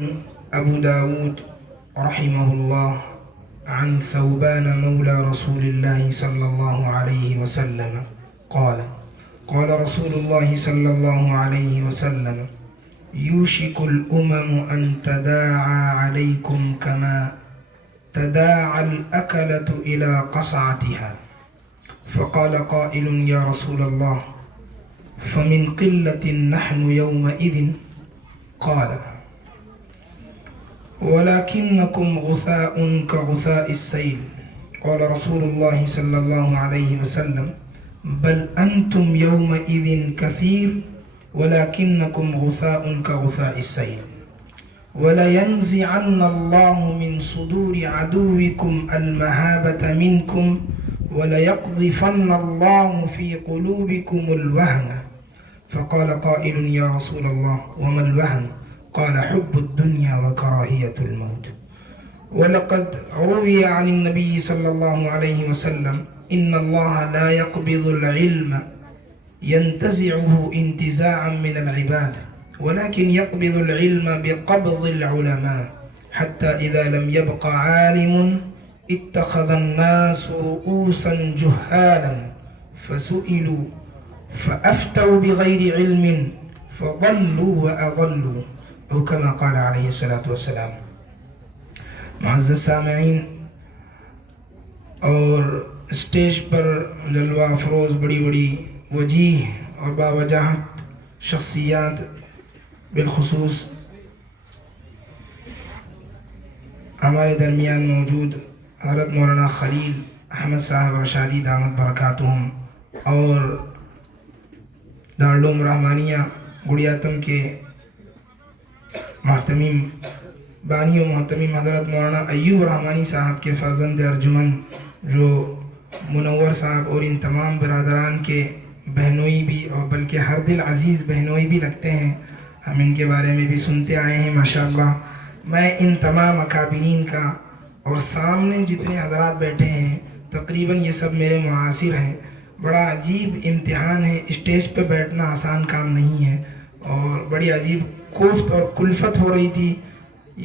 أبو داود رحمه الله عن ثوبان مولى رسول الله صلى الله عليه وسلم قال رسول الله صلى الله عليه وسلم يوشك الأمم أن تداعى عليكم كما تداعى الأكلة إلى قصعتها فقال قائل يا رسول الله فمن قلة نحن يومئذ قال ولكنكم غثاء كغثاء السيل قال رسول الله صلى الله عليه وسلم بل أنتم يومئذ كثير ولكنكم غثاء كغثاء السيل ولينزعن الله من صدور عدوكم المهابة منكم وليقذفن الله في قلوبكم الوهن فقال قائل يا رسول الله وما الوهن قال حب الدنيا وكراهية الموت ولقد روي عن النبي صلى الله عليه وسلم إن الله لا يقبض العلم ينتزعه انتزاعا من العباد ولكن يقبض العلم بقبض العلماء حتى إذا لم يبق عالم اتخذ الناس رؤوسا جهالا فسئلوا فأفتوا بغير علم فضلوا وأضلوا او كما قال علیہ الصلوۃ والسلام۔ معزز سامعین، اور اسٹیج پر جلوہ افروز بڑی بڑی وجیح اور باوجاہت شخصیات، بالخصوص ہمارے درمیان موجود حضرت مولانا خلیل احمد صاحب رشادی دامت برکاتہم اور دارالعلوم رحمانیہ گڑیاتم کے محتمیم بانی و محتمیم حضرت مولانا ایوب رحمانی صاحب کے فرزند ارجمن جو منور صاحب اور ان تمام برادران کے بہنوئی بھی اور بلکہ ہر دل عزیز بہنوئی بھی لگتے ہیں، ہم ان کے بارے میں بھی سنتے آئے ہیں ماشاءاللہ۔ میں ان تمام اکابرین کا اور سامنے جتنے حضرات بیٹھے ہیں تقریباً یہ سب میرے معاصر ہیں۔ بڑا عجیب امتحان ہے، اسٹیج پہ بیٹھنا آسان کام نہیں ہے اور بڑی عجیب کوفت اور کلفت ہو رہی تھی۔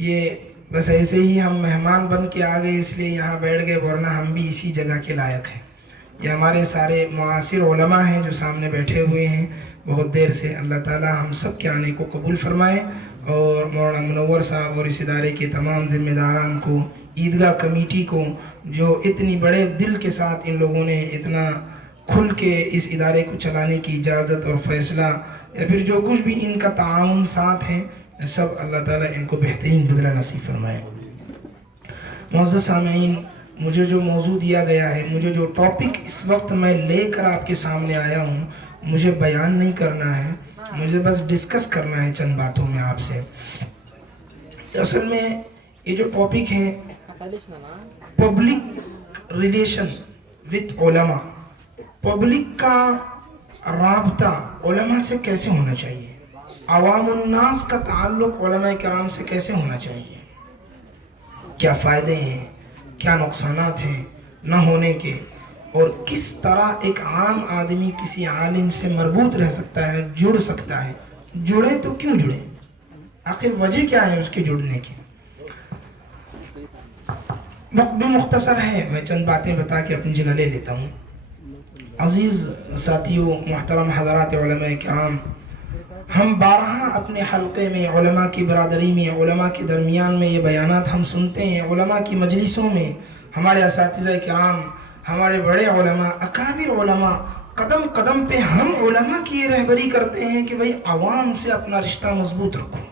یہ بس ایسے ہی ہم مہمان بن کے آ گئے اس لیے یہاں بیٹھ گئے، ورنہ ہم بھی اسی جگہ کے لائق ہیں۔ یہ ہمارے سارے معاصر علماء ہیں جو سامنے بیٹھے ہوئے ہیں بہت دیر سے۔ اللہ تعالی ہم سب کے آنے کو قبول فرمائے اور مولانا منور صاحب اور اس ادارے کے تمام ذمہ داران کو، عیدگاہ کمیٹی کو، جو اتنی بڑے دل کے ساتھ ان لوگوں نے اتنا کھل کے اس ادارے کو چلانے کی اجازت اور فیصلہ یا پھر جو کچھ بھی ان کا تعاون ساتھ ہیں، سب اللہ تعالیٰ ان کو بہترین بدلہ نصیب فرمائے۔ معزز سامعین، مجھے جو موضوع دیا گیا ہے، مجھے جو ٹاپک اس وقت میں لے کر آپ کے سامنے آیا ہوں، مجھے بیان نہیں کرنا ہے، مجھے بس ڈسکس کرنا ہے چند باتوں میں آپ سے۔ اصل میں یہ جو ٹاپک ہے پبلک ریلیشن وتھ علماء، پبلک کا رابطہ علماء سے کیسے ہونا چاہیے، عوام الناس کا تعلق علماء کرام سے کیسے ہونا چاہیے، کیا فائدے ہیں، کیا نقصانات ہیں نہ ہونے کے، اور کس طرح ایک عام آدمی کسی عالم سے مربوط رہ سکتا ہے، جڑ سکتا ہے۔ جڑے تو کیوں جڑے، آخر وجہ کیا ہے اس کے جڑنے کی۔ وقت بھی مختصر ہے، میں چند باتیں بتا کے اپنی جگہ لے لیتا ہوں۔ عزیز ساتھیوں، محترم حضرات علماء کرام، ہم بارہا اپنے حلقے میں، علماء کی برادری میں، علماء کے درمیان میں یہ بیانات ہم سنتے ہیں، علماء کی مجلسوں میں ہمارے اساتذہ کرام، ہمارے بڑے علماء، اکابر علماء، قدم قدم پہ ہم علماء کی یہ رہبری کرتے ہیں کہ بھئی عوام سے اپنا رشتہ مضبوط رکھو،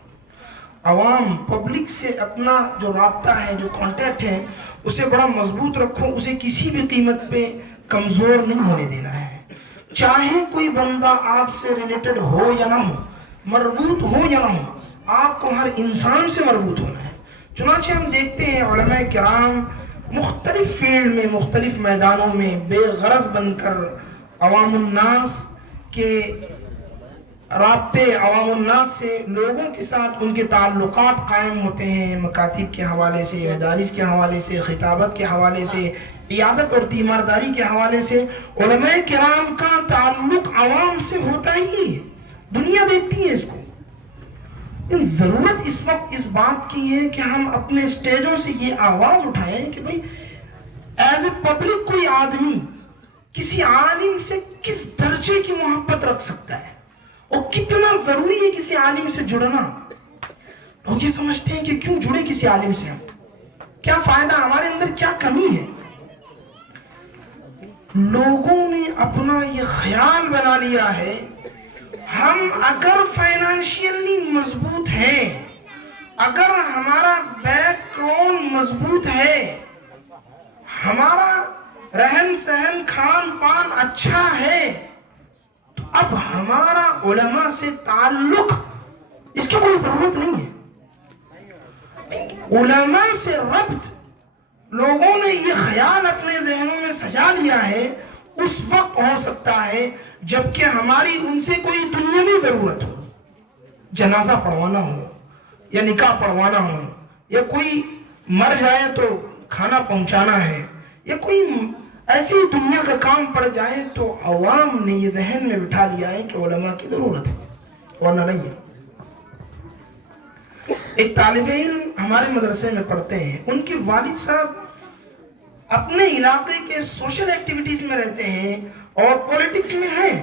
عوام پبلک سے اپنا جو رابطہ ہے، جو کانٹیکٹ ہے، اسے بڑا مضبوط رکھو، اسے کسی بھی قیمت پہ کمزور نہیں ہونے دینا ہے۔ چاہے کوئی بندہ آپ سے ریلیٹڈ ہو یا نہ ہو، مربوط ہو یا نہ ہو، آپ کو ہر انسان سے مربوط ہونا ہے۔ چنانچہ ہم دیکھتے ہیں علماء کرام مختلف فیلڈ میں، مختلف میدانوں میں بے غرض بن کر عوام الناس کے رابطے، عوام الناس سے لوگوں کے ساتھ ان کے تعلقات قائم ہوتے ہیں، مکاتب کے حوالے سے، مدارس کے حوالے سے، خطابت کے حوالے سے، قیادت اور تیمارداری کے حوالے سے علماء کرام کا تعلق عوام سے ہوتا ہی ہے، دنیا دیکھتی ہے اس کو۔ ضرورت اس وقت اس بات کی ہے کہ ہم اپنے سٹیجوں سے یہ آواز اٹھائیں کہ بھئی ایز اے پبلک کوئی آدمی کسی عالم سے کس درجے کی محبت رکھ سکتا ہے اور کتنا ضروری ہے کسی عالم سے جڑنا. لوگ یہ سمجھتے ہیں کہ کیوں جڑے کسی عالم سے ہم, کیا فائدہ, ہمارے اندر کیا کمی ہے. لوگوں نے اپنا یہ خیال بنا لیا ہے ہم اگر فائنانشیلی مضبوط ہیں, اگر ہمارا بیک گراؤنڈ مضبوط ہے, ہمارا رہن سہن کھان پان اچھا ہے, تو اب ہمارا علماء سے تعلق اس کی کوئی ضرورت نہیں ہے. علماء سے ربط لوگوں نے یہ خیال اپنے ذہنوں میں سجا لیا ہے اس وقت ہو سکتا ہے جبکہ ہماری ان سے کوئی دنیاوی ضرورت ہو, جنازہ پڑھوانا ہو یا نکاح پڑھوانا ہو, یا کوئی مر جائے تو کھانا پہنچانا ہے, یا کوئی ایسی دنیا کا کام پڑ جائے, تو عوام نے یہ ذہن میں بٹھا لیا ہے کہ علماء کی ضرورت ہے ورنہ نہیں ہے. ایک طالب علم ہمارے مدرسے میں پڑھتے ہیں, ان کے والد صاحب اپنے علاقے کے سوشل ایکٹیویٹیز میں رہتے ہیں اور پولیٹکس میں ہیں.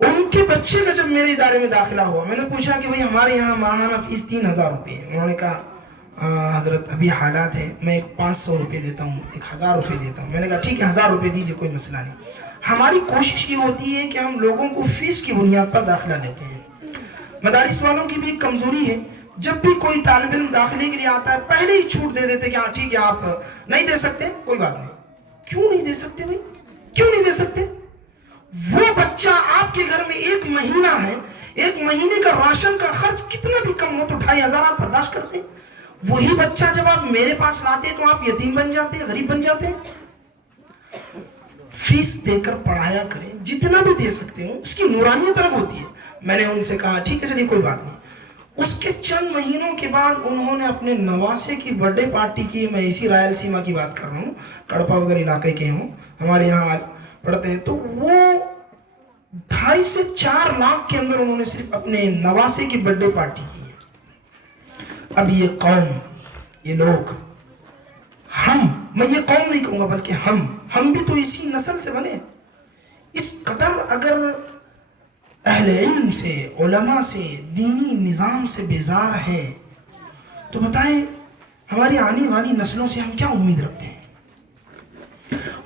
ان کے بچے کا جب میرے ادارے میں داخلہ ہوا, میں نے پوچھا کہ بھئی ہمارے یہاں ماہانہ فیس 3,000 روپے ہے. انہوں نے کہا حضرت ابھی حالات ہیں, میں ایک 500 روپے دیتا ہوں, 1,000 روپے دیتا ہوں. میں نے کہا ٹھیک ہے 1,000 روپے دیجئے, کوئی مسئلہ نہیں. ہماری کوشش یہ ہوتی ہے کہ ہم لوگوں کو فیس کی بنیاد پر داخلہ لیتے ہیں. مدارس والوں کی بھی ایک کمزوری ہے, جب بھی کوئی طالب علم داخلے کے لیے آتا ہے پہلے ہی چھوٹ دے دیتے کہ ہاں ٹھیک ہے آپ نہیں دے سکتے, کوئی بات نہیں. کیوں نہیں دے سکتے بھائی, کیوں نہیں دے سکتے؟ وہ بچہ آپ کے گھر میں 1 مہینہ ہے, 1 مہینے کا راشن کا خرچ کتنا بھی کم ہو تو 2,500 آپ برداشت کرتے ہیں. وہی بچہ جب آپ میرے پاس لاتے تو آپ یتیم بن جاتے, غریب بن جاتے. فیس دے کر پڑھایا کریں, جتنا بھی دے سکتے ہو, اس کی نورانیت الگ ہوتی ہے. میں نے ان سے کہا ٹھیک ہے چلیے کوئی بات نہیں. اس کے چند مہینوں کے بعد انہوں نے اپنے نواسے کی برتھ ڈے پارٹی کی. میں اسی رائل سیما کی بات کر رہا ہوں, کڑپا ادھر علاقے کے ہوں, ہمارے یہاں پڑھتے ہیں. تو وہ 2.5 سے 4 لاکھ کے اندر انہوں نے صرف اپنے نواسے کی برتھ ڈے پارٹی کی ہے. اب یہ قوم, یہ لوگ, میں یہ قوم نہیں کہوں گا بلکہ ہم بھی تو اسی نسل سے بنے. اس قدر اگر اہل علم سے, علماء سے, دینی نظام سے بیزار ہیں تو بتائیں ہماری آنے والی نسلوں سے ہم کیا امید رکھتے ہیں؟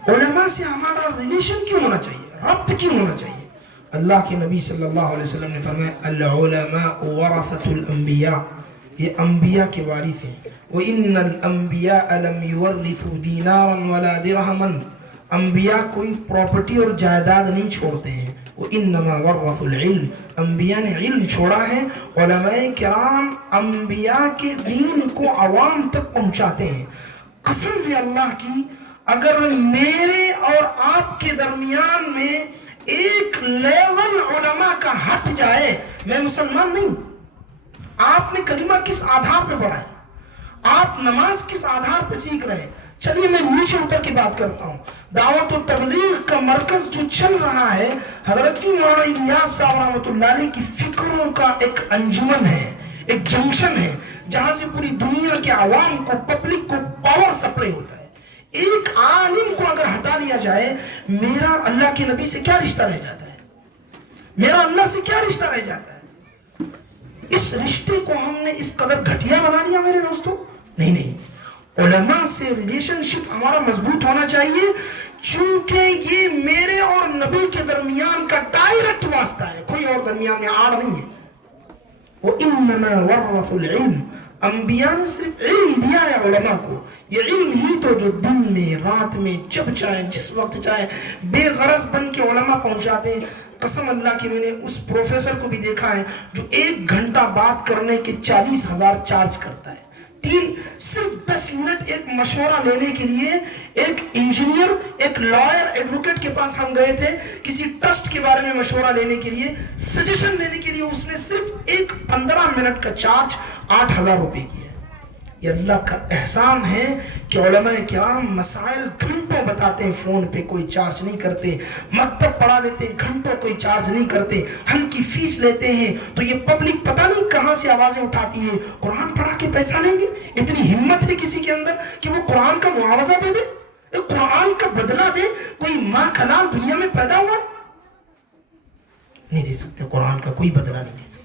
علماء سے ہمارا ریلیشن کیوں ہونا چاہیے, ربط کیوں ہونا چاہیے؟ اللہ کے نبی صلی اللہ علیہ وسلم نے فرمایا العلماء ورثۃ الانبیاء, یہ انبیاء کے وارث ہیں. وَإِنَّ الْأَنْبِيَاءَ لَمْ يُوَرِّثُوا دِينَارًا وَلَا دِرْهَمًا, انبیاء کوئی پراپرٹی اور جائیداد نہیں چھوڑتے ہیں. وَإِنَّمَا وَرَّثُوا الْعِلْمَ, انبیاء نے علم چھوڑا ہے. علماء کرام انبیاء کے دین کو عوام تک پہنچاتے ہیں. قسم ہے اللہ کی, اگر میرے اور آپ کے درمیان میں ایک لیول علماء کا ہٹ جائے, میں مسلمان نہیں. آپ نے کلمہ کس آدھار پہ پڑھا ہے, آپ نماز کس آدھار پہ سیکھ رہے ہیں؟ چلیے میں نیچے اتر کے بات کرتا ہوں. دعوت و تبلیغ کا مرکز جو چل رہا ہے, حضرت جی مولانا الیاس صاحب رحمۃ اللہ علیہ کی فکروں کا ایک انجمن ہے, ایک جنکشن ہے, جہاں سے پوری دنیا کے عوام کو, پبلک کو پاور سپلائی ہوتا ہے. ایک عالم کو اگر ہٹا لیا جائے, میرا اللہ کے نبی سے کیا رشتہ رہ جاتا ہے؟ میرا اللہ سے کیا رشتہ رہ جاتا ہے؟ اس رشتے کو ہم نے اس قدر گھٹیا بنا لیا میرے دوستوں. نہیں, علماء سے ریلیشن شپ ہمارا مضبوط ہونا چاہیے, چونکہ یہ میرے اور نبی کے درمیان کا ڈائریکٹ واسطہ ہے, کوئی اور درمیان میں آڑ نہیں ہے. وَإِنَّمَا وَرَّثُوا الْعِلْمَ, انبیاء نے صرف علم دیا ہے علماء کو. یہ علم ہی تو جو دن میں, رات میں, جب چاہے, جس وقت چاہے, بے غرض بن کے علماء پہنچاتے ہیں. قسم اللہ کی, میں نے اس پروفیسر کو بھی دیکھا ہے جو 1 گھنٹہ بات کرنے کے 40,000 چارج کرتا ہے. صرف 10 منٹ ایک مشورہ لینے کے لیے, ایک انجینئر, ایک لائر, ایڈوکیٹ کے پاس ہم گئے تھے کسی ٹرسٹ کے بارے میں مشورہ لینے کے لیے, سجیشن لینے کے لیے, اس نے صرف 15 منٹ کا چارج 8,000 روپے کیا ہے. یہ اللہ کا احسان ہے کہ علماء کرام مسائل گھنٹوں بتاتے ہیں فون پہ، کوئی چارج نہیں کرتے، مکتب پڑھا دیتے گھنٹوں کوئی چارج نہیں کرتے، ہلکی فیس لیتے ہیں، تو یہ پبلک پتہ نہیں کہاں سے آوازیں اٹھاتی ہے قرآن پڑھا کے پیسہ لیں گے۔ اتنی ہمت ہے کسی کے اندر کہ وہ قرآن کا معاوضہ دے دے، قرآن کا بدلہ دے؟ کوئی ماں کا نام دنیا میں پیدا ہوا نہیں دے سکتے، قرآن کا کوئی بدلہ نہیں دے سکتے۔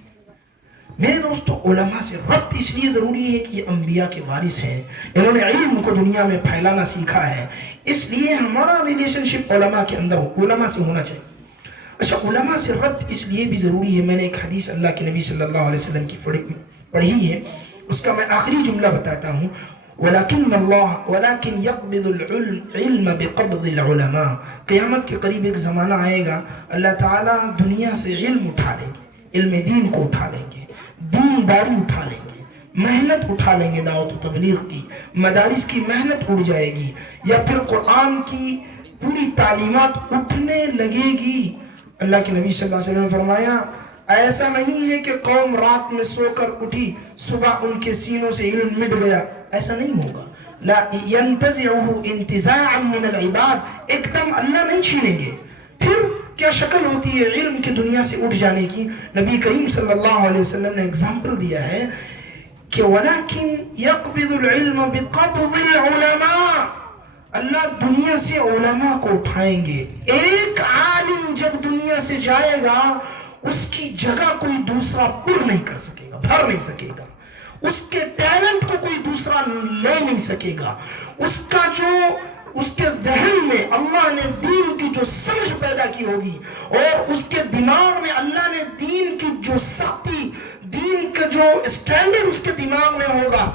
میرے دوستو، علماء سے ربط اس لیے ضروری ہے کہ یہ انبیاء کے وارث ہیں، انہوں نے علم کو دنیا میں پھیلانا سیکھا ہے، اس لیے ہمارا ریلیشن شپ علماء کے اندر علماء سے ہونا چاہیے۔ اچھا، علماء سے ربط اس لیے بھی ضروری ہے، میں نے ایک حدیث اللہ کے نبی صلی اللہ علیہ وسلم کی پڑھی ہے، اس کا میں آخری جملہ بتاتا ہوں، وَلَكِنْ يَقْبِضُ الْعِلْمَ بِقَبْضِ الْعُلَمَاءِ۔ قیامت کے قریب ایک زمانہ آئے گا، اللہ تعالیٰ دنیا سے علم اٹھا لیں گے، علم دین کو اٹھا لیں گے، دینداری اٹھا لیں گے، محنت اٹھا لیں گے، دعوت و تبلیغ کی مدارس کی محنت اٹھ جائے گی، یا پھر قرآن کی پوری تعلیمات اٹھنے لگے گی۔ اللہ کے نبی صلی اللہ علیہ وسلم نے فرمایا، ایسا نہیں ہے کہ قوم رات میں سو کر اٹھی، صبح ان کے سینوں سے علم مٹ گیا، ایسا نہیں ہوگا۔ لا ينتزعه انتزاعا من العباد، ایک دم اللہ نہیں چھینیں گے۔ پھر کیا شکل ہوتی ہے علم کی دنیا سے اٹھ جانے کی؟ نبی کریم صلی اللہ علیہ وسلم نے اگزامپل دیا ہے کہ وَلَكِنْ يَقْبِضُ الْعِلْمَ بِقَبْضِ الْعُلَمَاءِ، اللہ دنیا سے علماء کو اٹھائیں گے۔ ایک عالم جب دنیا سے جائے گا، اس کی جگہ کوئی دوسرا پر نہیں کر سکے گا، بھر نہیں سکے گا، اس کے ٹیلنٹ کو کوئی دوسرا لے نہیں سکے گا، اس کا جو اس کے ذہن میں اللہ نے دین کی جو سمجھ پیدا کی ہوگی، اور اس کے دماغ میں اللہ نے دین کی جو سختی، دین کا جو اسٹینڈرڈ اس کے دماغ میں ہوگا،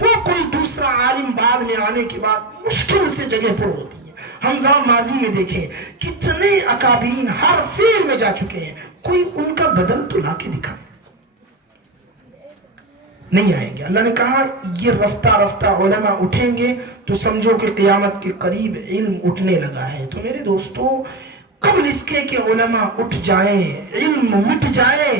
وہ کوئی دوسرا عالم بعد میں آنے کے بعد مشکل سے جگہ پر ہوتی ہے۔ ہم ذرا ماضی میں دیکھیں کتنے اکابرین ہر فیلڈ میں جا چکے ہیں، کوئی ان کا بدل تو لا کے دکھائے، نہیں آئیں گے۔ اللہ نے کہا یہ رفتہ رفتہ علماء اٹھیں گے تو سمجھو کہ قیامت کے قریب علم اٹھنے لگا ہے۔ تو میرے دوستو، قبل اس کے کہ علماء اٹھ جائیں، علم مٹ جائے،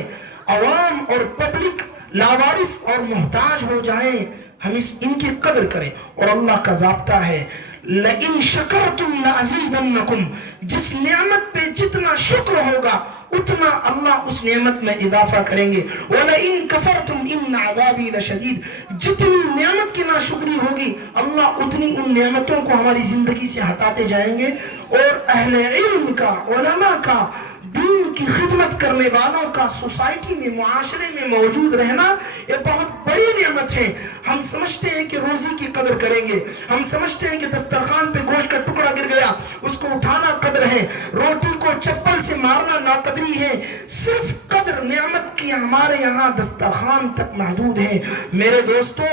عوام اور پبلک لاوارث اور محتاج ہو جائیں، ہم ان کی قدر کریں۔ اور اللہ کا ضابطہ ہے، لَإِن شَكَرْتُمْ لَأَزِيدَنَّكُمْ، جس نعمت پہ جتنا شکر ہوگا اتنا اللہ اس نعمت میں اضافہ کریں گے۔ وَلَئِن كَفَرْتُمْ إِنَّ عَذَابِي لَشَدِيدٌ، جتنی نعمت کی ناشکری ہوگی اللہ اتنی ان نعمتوں کو ہماری زندگی سے ہٹاتے جائیں گے۔ اور اہل علم کا، علماء کا، دین کی خدمت کرنے والوں کا سوسائٹی میں، معاشرے میں موجود رہنا یہ بہت بڑی نعمت ہے۔ ہم سمجھتے ہیں کہ روزی کی قدر کریں گے، ہم سمجھتے ہیں کہ دسترخوان پہ گوشت کا ٹکڑا گر گیا اس کو اٹھانا قدر ہے، روٹی کو چپل سے مارنا ناقدری ہے۔ صرف قدر نعمت کی ہمارے یہاں دسترخوان تک محدود ہے۔ میرے دوستو،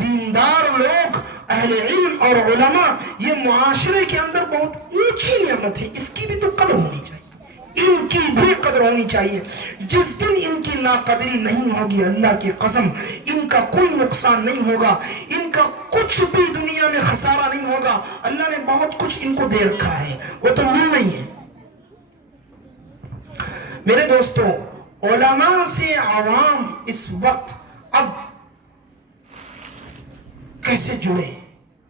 دیندار لوگ، اہل علم اور علماء، یہ معاشرے کے اندر بہت اونچی نعمت ہے، اس کی بھی تو قدر ہونی چاہیے، ان کی بھی قدر ہونی چاہیے۔ جس دن ان کی ناقدری نہیں ہوگی، اللہ کی قسم ان کا کوئی نقصان نہیں ہوگا، ان کا کچھ بھی دنیا میں خسارہ نہیں ہوگا۔ اللہ نے بہت کچھ ان کو دے رکھا ہے، وہ تو مل نہیں ہے۔ میرے دوستو، علماء سے عوام اس وقت اب کیسے جڑے،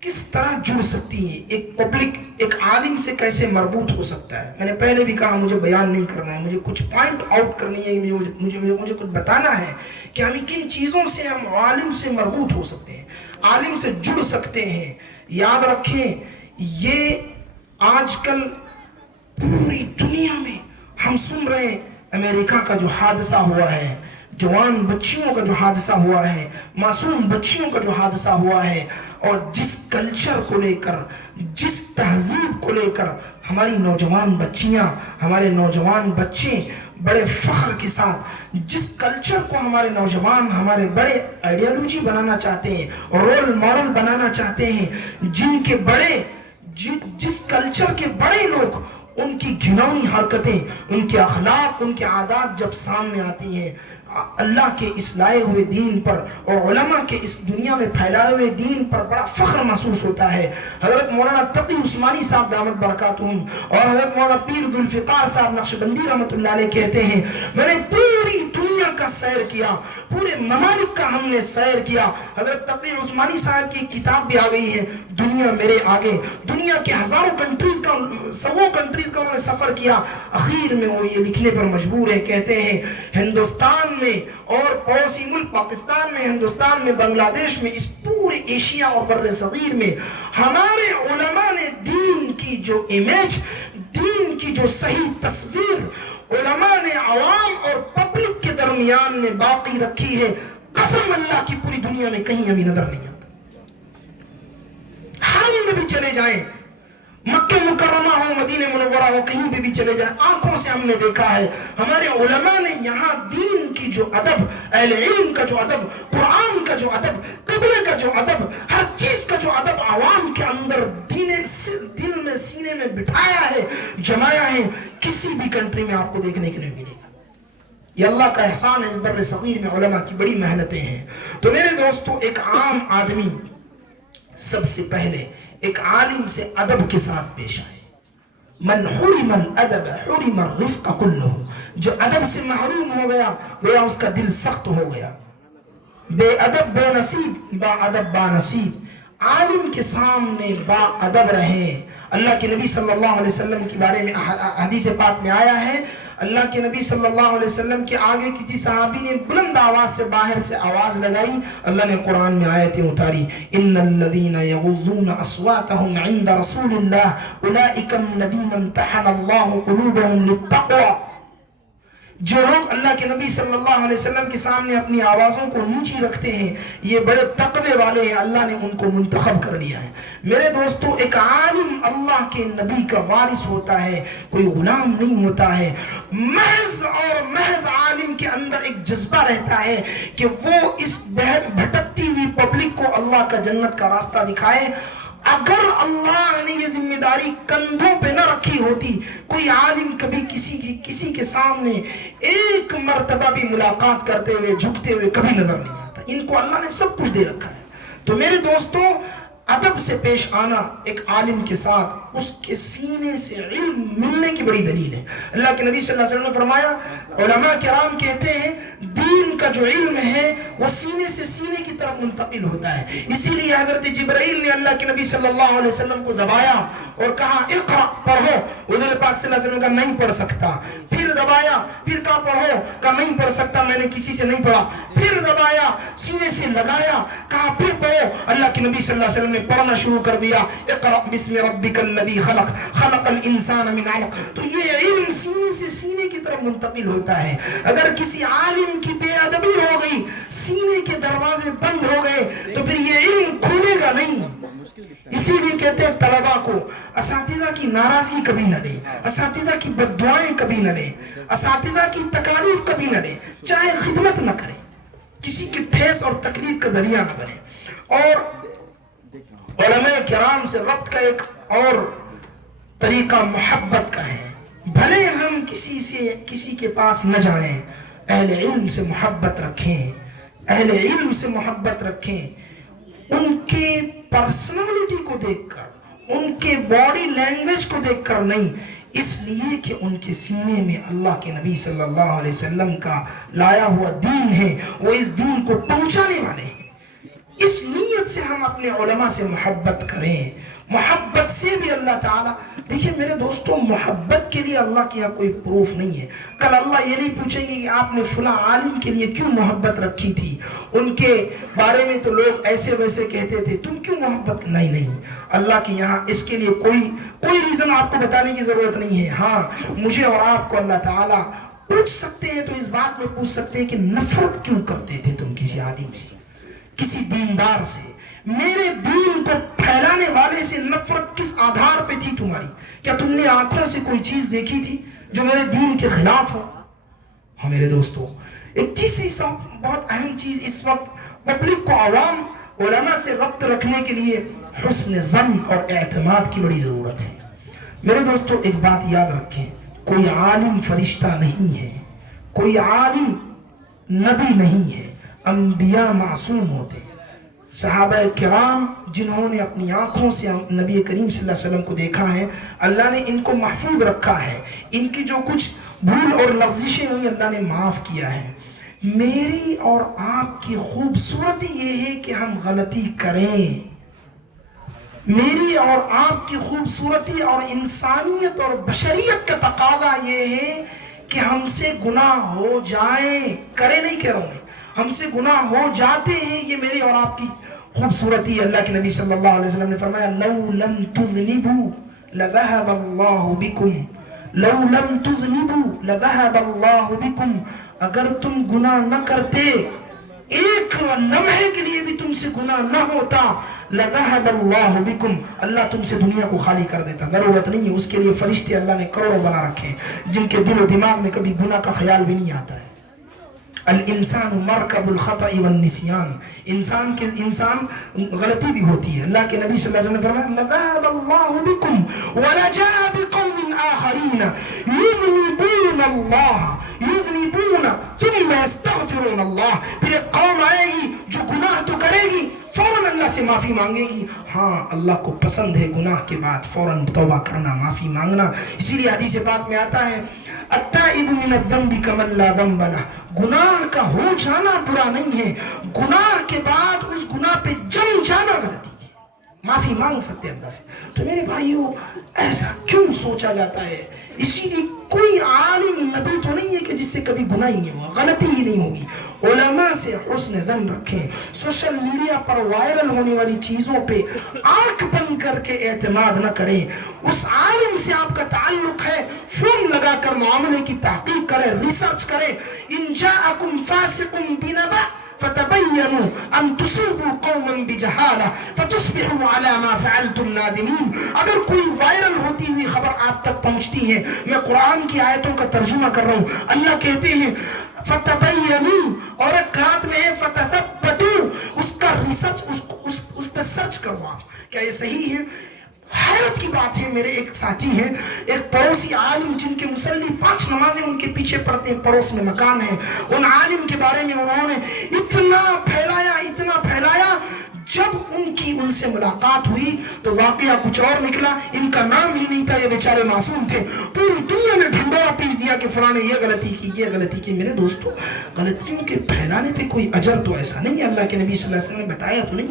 کس طرح جڑ سکتی ہے؟ ایک پبلک ایک عالم سے کیسے مربوط ہو سکتا ہے؟ میں نے پہلے بھی کہا مجھے بیان نہیں کرنا ہے، مجھے کچھ پوائنٹ آؤٹ کرنی ہے، مجھے کچھ بتانا ہے کہ ہم کن چیزوں سے ہم عالم سے مربوط ہو سکتے ہیں، عالم سے جڑ سکتے ہیں۔ یاد رکھیں، یہ آج کل پوری دنیا میں ہم سن رہے ہیں، امریکہ کا جو حادثہ ہوا ہے، جوان بچیوں کا جو حادثہ ہوا ہے، معصوم بچیوں کا جو حادثہ ہوا ہے، اور جس کلچر کو لے کر، جس تہذیب کو لے کر ہماری نوجوان بچیاں، ہمارے نوجوان بچے بڑے فخر کے ساتھ جس کلچر کو ہمارے نوجوان ہمارے بڑے آئیڈیالوجی بنانا چاہتے ہیں، رول ماڈل بنانا چاہتے ہیں، جن کے بڑے جس کلچر کے بڑے لوگ، ان کی گھناؤنی حرکتیں، ان کے اخلاق، ان کے عادات جب سامنے آتی ہیں، اللہ کے اس لائے ہوئے دین پر اور علماء کے اس دنیا میں پھیلائے ہوئے دین پر بڑا فخر محسوس ہوتا ہے۔ حضرت مولانا تقی عثمانی صاحب دامت برکاتہم اور حضرت مولانا پیر ذوالفقار صاحب نقشبندی رحمۃ اللہ علیہ کہتے ہیں میں نے پوری دنیا کا سیر کیا، پورے ممالک کا ہم نے سیر کیا۔ حضرت تقی عثمانی صاحب کی کتاب بھی آ گئی ہے دنیا میرے آگے، دنیا کے ہزاروں کنٹریز کا سووں کنٹریز کا انہوں نے سفر کیا، اخیر میں وہ یہ لکھنے پر مجبور ہے، کہتے ہیں ہندوستان میں اور پڑوسی ملک پاکستان میں، ہندوستان میں، بنگلہ دیش میں، اس پورے ایشیا اور بر صغیر میں ہمارے علماء نے دین کی جو امیج، دین کی جو صحیح تصویر علماء نے عوام اور پبلک کے درمیان میں باقی رکھی ہے، قسم اللہ کی پوری دنیا میں کہیں ہمیں نظر نہیں آتا۔ حرم میں بھی چلے جائیں، مکہ مکرمہ ہو، مدینہ منورہ ہو، کہیں بھی چلے جائیں، آنکھوں سے ہم نے دیکھا ہے ہمارے علماء نے یہاں دین کی جو ادب، اہل علم کا جو ادب، قرآن کا جو ادب، قبلے کا جو ادب، ہر چیز کا جو ادب عوام کے اندر دل میں سینے میں بٹھایا ہے، جمایا ہے، کسی بھی کنٹری میں آپ کو دیکھنے کے لیے ملے گا۔ یہ اللہ کا احسان ہے، اس بر صغیر میں علماء کی بڑی محنتیں ہیں۔ تو میرے دوستو، ایک عام آدمی سب سے پہلے ایک عالم سے ادب کے ساتھ پیش آئے۔ من حرم الادب حرم الرفق کلہ، جو ادب سے محروم ہو گیا گویا اس کا دل سخت ہو گیا۔ بے ادب بے نصیب، با ادب با نصیب۔ عالم کے سامنے با ادب رہے۔ اللہ کے نبی صلی اللہ علیہ وسلم کے بارے میں حدیث پاک میں آیا ہے، اللہ کے نبی صلی اللہ علیہ وسلم کے آگے کسی صحابی نے بلند آواز سے باہر سے آواز لگائی، اللہ نے قرآن میں آیتیں اتاری، ان الذین یغضون اصواتهم عند رسول اللہ اولئک الذین امتحن اللہ قلوبهم للتقوی۔ جو لوگ اللہ کے نبی صلی اللہ علیہ وسلم کے سامنے اپنی آوازوں کو نیچی رکھتے ہیں یہ بڑے تقوی والے ہیں، اللہ نے ان کو منتخب کر لیا ہے۔ میرے دوستو، ایک عالم اللہ کے نبی کا وارث ہوتا ہے، کوئی غلام نہیں ہوتا ہے۔ محض اور محض عالم کے اندر ایک جذبہ رہتا ہے کہ وہ اس بھٹکتی ہوئی پبلک کو اللہ کا جنت کا راستہ دکھائے۔ اگر اللہ نے یہ ذمہ داری کندھوں پہ نہ رکھی ہوتی، کوئی عالم کبھی کسی کے سامنے ایک مرتبہ بھی ملاقات کرتے ہوئے جھکتے ہوئے کبھی نظر نہیں آتا۔ ان کو اللہ نے سب کچھ دے رکھا ہے۔ تو میرے دوستو، ادب سے پیش آنا ایک عالم کے ساتھ، اس کے سینے سے علم ملنے کی بڑی دلیل ہے۔ اللہ کے نبی صلی اللہ علیہ وسلم نے فرمایا، علماء کرام کہتے ہیں دین کا جو علم ہے وہ سینے سے سینے کی طرف منتقل ہوتا ہے۔ اسی لیے حضرت جبرائیل نے اللہ کے نبی صلی اللہ علیہ وسلم کو دبایا اور کہا اقرأ، پڑھو۔ حضور پاک صلی اللہ علیہ وسلم کا نہیں پڑھ سکتا، پھر دبایا، پھر کہا پڑھو، کہا نہیں پڑھ سکتا، میں نے کسی سے نہیں پڑھا، پھر دبایا، سینے سے لگایا، کہا پھر پڑھو۔ اللہ کے نبی صلی اللہ علیہ وسلم نے پڑھنا شروع کر دیا، اقرأ بسم ربک الذی خلق خلق الانسان من علق۔ تو یہ علم سینے سے سینے کی طرف منتقل ہوتا ہے۔ اگر کسی عالم کی بے ادبی ہو گئی، سینے کے دروازے بند ہو گئے، تو پھر یہ علم کھلے گا نہیں۔ اسی لیے کہتے ہیں طلباء کو اساتذہ کی ناراضگی کبھی نہ لیں، اساتذہ کی بد دعائیں کبھی نہ لیں، اساتذہ کی تکالیف کبھی نہ لیں، چاہے خدمت نہ کریں، کسی کی ٹھیس اور تکلیف کا ذریعہ نہ بنیں۔ اور علماء کرام سے ربط کا ایک اور طریقہ محبت کا ہے۔ بھلے ہم کسی کے پاس نہ جائیں، اہل علم سے محبت رکھیں، اہل علم سے محبت رکھیں، ان کے پرسنالٹی کو دیکھ کر، ان کے باڈی لینگویج کو دیکھ کر نہیں، اس لیے کہ ان کے سینے میں اللہ کے نبی صلی اللہ علیہ وسلم کا لایا ہوا دین ہے، وہ اس دین کو پہنچانے والے ہیں۔ اس نیت سے ہم اپنے علماء سے محبت کریں۔ محبت سے بھی اللہ تعالیٰ، دیکھیں میرے دوستوں، محبت کے لیے اللہ کے یہاں کوئی پروف نہیں ہے۔ کل اللہ یہ نہیں پوچھیں گے کہ آپ نے فلاں عالم کے لیے کیوں محبت رکھی تھی، ان کے بارے میں تو لوگ ایسے ویسے کہتے تھے، تم کیوں محبت، نہیں۔ اللہ کے یہاں اس کے لیے کوئی ریزن آپ کو بتانے کی ضرورت نہیں ہے۔ ہاں، مجھے اور آپ کو اللہ تعالیٰ پوچھ سکتے ہیں، تو اس بات میں پوچھ سکتے ہیں کہ نفرت کیوں کرتے تھے تم کسی عالم سے، کسی دیندار سے، میرے دین کو پھیلانے والے سے نفرت کس آدھار پہ تھی تمہاری؟ کیا تم نے آنکھوں سے کوئی چیز دیکھی تھی جو میرے دین کے خلاف ہو؟ ہاں میرے دوستو، ایک چیز بہت اہم چیز اس وقت پبلک کو، عوام علماء سے ربط رکھنے کے لیے حسن ظن اور اعتماد کی بڑی ضرورت ہے۔ میرے دوستو، ایک بات یاد رکھیں، کوئی عالم فرشتہ نہیں ہے، کوئی عالم نبی نہیں ہے، انبیاء معصوم ہوتے ہیں۔ صحابہ کرام جنہوں نے اپنی آنکھوں سے نبی کریم صلی اللہ علیہ وسلم کو دیکھا ہے، اللہ نے ان کو محفوظ رکھا ہے، ان کی جو کچھ بھول اور لغزشیں ہوئی اللہ نے معاف کیا ہے۔ میری اور آپ کی خوبصورتی یہ ہے کہ ہم غلطی کریں، میری اور آپ کی خوبصورتی اور انسانیت اور بشریت کا تقاضا یہ ہے کہ ہم سے گناہ ہو جائیں، کرے نہیں کہہ رہا ہوں میں، ہم سے گناہ ہو جاتے ہیں، یہ میری اور آپ کی خوبصورتی ہے۔ اللہ کے نبی صلی اللہ علیہ وسلم نے فرمایا لو لم تذنبوا لذهب اللہ بکم، لو لم تذنبوا لذهب اللہ بکم، اگر تم گناہ نہ کرتے، ایک لمحے کے لیے بھی تم سے گناہ نہ ہوتا، لذهب اللہ بکم، اللہ تم سے دنیا کو خالی کر دیتا۔ ضرورت نہیں ہے، اس کے لیے فرشتے اللہ نے کروڑوں بنا رکھے ہیں جن کے دل و دماغ میں کبھی گناہ کا خیال بھی نہیں آتا ہے۔ الانسان مرکب الخطأ والنسیان، انسان غلطی بھی ہوتی ہے۔ اللہ کے نبی صلی اللہ علیہ وسلم نے فرمایا لذهب اللہ بکم ولجاء بقوم آخرین یذنبون اللہ یذنبون ثم یستغفرون اللہ، پھر ایک قوم آئے گی جو گناہ تو کرے گی، فوراً اللہ سے معافی مانگے گی۔ ہاں، اللہ کو پسند ہے گناہ کے بعد فوراً توبہ کرنا، معافی مانگنا۔ اسی لیے حدیث پاک میں آتا ہے التائب من الذنب کمن لا ذنب لہ، گناہ کا ہو جانا برا نہیں ہے، گناہ کے بعد اس گناہ پہ جم جانا غلطی ہے۔ معافی مانگ سکتے اللہ سے۔ تو میرے بھائیوں، ایسا کیوں سوچا جاتا ہے؟ اسی لیے کوئی عالم نبی تو نہیں ہے کہ جس سے کبھی گناہ ہی نہیں ہوا، غلطی ہی نہیں ہوگی۔ علماء سے حسن ظن رکھیں، سوشل میڈیا پر وائرل ہونے والی چیزوں پہ آنکھ بند کر کے اعتماد نہ کریں۔ اس عالم سے آپ کا تعلق ہے، فون لگا کر معاملے کی تحقیق کریں، ریسرچ کریں۔ ان جاءکم فاسق بنبأ فتبینوا ان تصیبوا قوما بجہالہ فتصبحوا علی ما فعلتم نادمین۔ اگر کوئی وائرل ہوتی ہوئی خبر آپ تک پہنچتی ہے، میں قرآن کی آیتوں کا ترجمہ کر رہا ہوں، اللہ کہتے ہیں فتبینوا، اور ایک قرآن میں ہے فتثبتوا، اس کا ریسرچ، اس پہ سرچ کرو آپ کیا یہ صحیح ہے۔ حیرت کی بات ہے، میرے ایک ساتھی ہیں، ایک پڑوسی عالم جن کے مسلی 5 نمازیں ان کے پیچھے پڑھتے ہیں، پڑوس میں مکان ہے، ان عالم کے بارے میں انہوں نے اتنا پھیلایا، جب ان سے ملاقات ہوئی تو واقعہ کچھ اور نکلا، ان کا نام ہی نہیں تھا، یہ بیچارے معصوم تھے، پوری دنیا میں ڈھنڈورا پیش دیا کہ فلاں نے یہ غلطی کی۔ میرے دوستو، غلطیوں کے پھیلانے پہ کوئی اجر تو ایسا نہیں ہے، اللہ کے نبی صلی اللہ علیہ وسلم نے بتایا تو نہیں،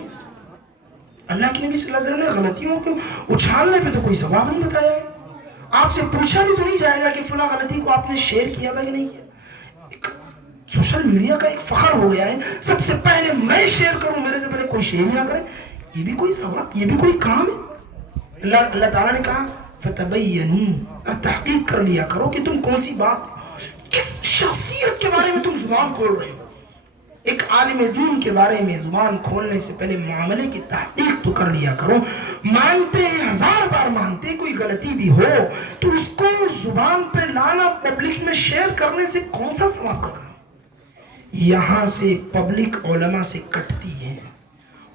اللہ کے نبی صلی اللہ علیہ وسلم نے غلطیوں کو اچھالنے پہ تو کوئی ثواب نہیں بتایا ہے۔ آپ سے پوچھا بھی تو نہیں جائے گا کہ فلاں غلطی کو آپ نے شیئر کیا تھا کہ نہیں کیا۔ سوشل میڈیا کا ایک فخر ہو گیا ہے، سب سے پہلے میں شیئر کروں، میرے سے پہلے کوئی شیئر نہ کرے، یہ بھی کوئی ثواب، یہ بھی کوئی کام ہے۔ اللہ تعالیٰ نے کہا فتبینوا، تحقیق کر لیا کرو کہ تم کون سی بات، کس شخصیت کے بارے میں تم زبان کھول رہے ہو۔ ایک عالم دین کے بارے میں زبان کھولنے سے پہلے معاملے کی تحقیق تو کر لیا کرو۔ مانتے ہیں، 1000 بار مانتے، کوئی غلطی بھی ہو تو اس کو زبان پہ لانا، پبلک میں شیئر کرنے سے کون سا ثواب کا کام؟ یہاں سے پبلک علماء سے کٹتی ہے،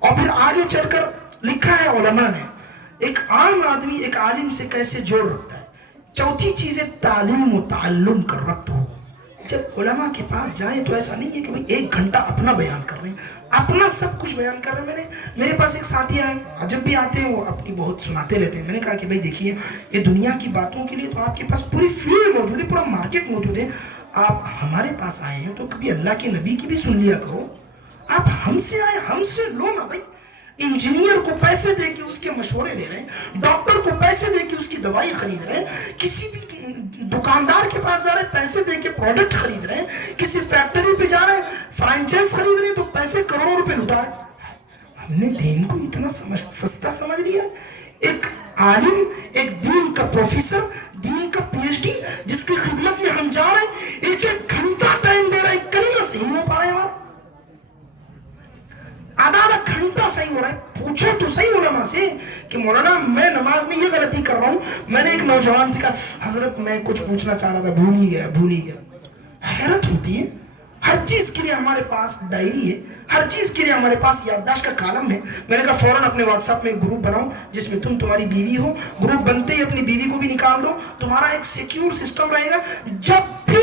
اور پھر آگے چل کر لکھا ہے علماء نے ایک عام آدمی ایک عالم سے کیسے جوڑ رکھتا ہے۔ چوتھی چیز ہے تعلیم و تعلم کا ربط ہو۔ جب علماء کے پاس جائیں تو ایسا نہیں ہے کہ 1 گھنٹہ اپنا بیان کر رہے ہیں، اپنا سب کچھ بیان کر رہے ہیں۔ میرے پاس ایک ساتھی ہے، جب بھی آتے ہیں وہ اپنی بہت سناتے رہتے ہیں۔ میں نے کہا کہ بھائی دیکھیے، یہ دنیا کی باتوں کے لیے تو آپ کے پاس پوری فیلڈ موجود ہے، پورا مارکیٹ موجود ہے، آپ ہمارے پاس آئے ہیں تو کبھی اللہ کے نبی کی بھی سن لیا کرو۔ آپ ہم سے آئے، ہم سے لو نا بھائی۔ انجینئر کو پیسے دے کے اس کے مشورے لے رہے ہیں، ڈاکٹر کو پیسے دے کے اس کی دوائی خرید رہے ہیں، کسی بھی دکاندار کے پاس جا رہے ہیں پیسے دے کے پروڈکٹ خرید رہے ہیں، کسی فیکٹری پہ جا رہے ہیں فرانچائز خرید رہے ہیں تو پیسے کروڑوں روپے لٹا رہے ہیں۔ ہم نے دین کو اتنا سستا سمجھ لیا ہے۔ ایک عالم، ایک دین کا پروفیسر، دین کا PhD جس کی خدمت میں ہم جا رہے ہیں، 1 گھنٹہ ٹائم دے رہے ہیں، کلمہ صحیح نہیں ہو پا رہا ہے ہمارا، آدھا گھنٹہ صحیح ہو رہا ہے۔ پوچھو تو صحیح علماء سے کہ مولانا میں نماز میں یہ غلطی کر رہا ہوں۔ میں نے ایک نوجوان سے کہا حضرت میں کچھ پوچھنا چاہ رہا تھا، بھول ہی گیا۔ حیرت ہوتی ہے، ہر چیز کے لیے ہمارے پاس ڈائری ہے، ہر چیز کے لیے ہمارے پاس یادداشت کا کالم ہے۔ میں نے کہا فوراً اپنے واٹس ایپ میں ایک گروپ بناؤ جس میں تمہاری بیوی ہو، گروپ بنتے ہی اپنی بیوی کو بھی نکال دو، تمہارا ایک سیکیور سسٹم رہے گا، جب بھی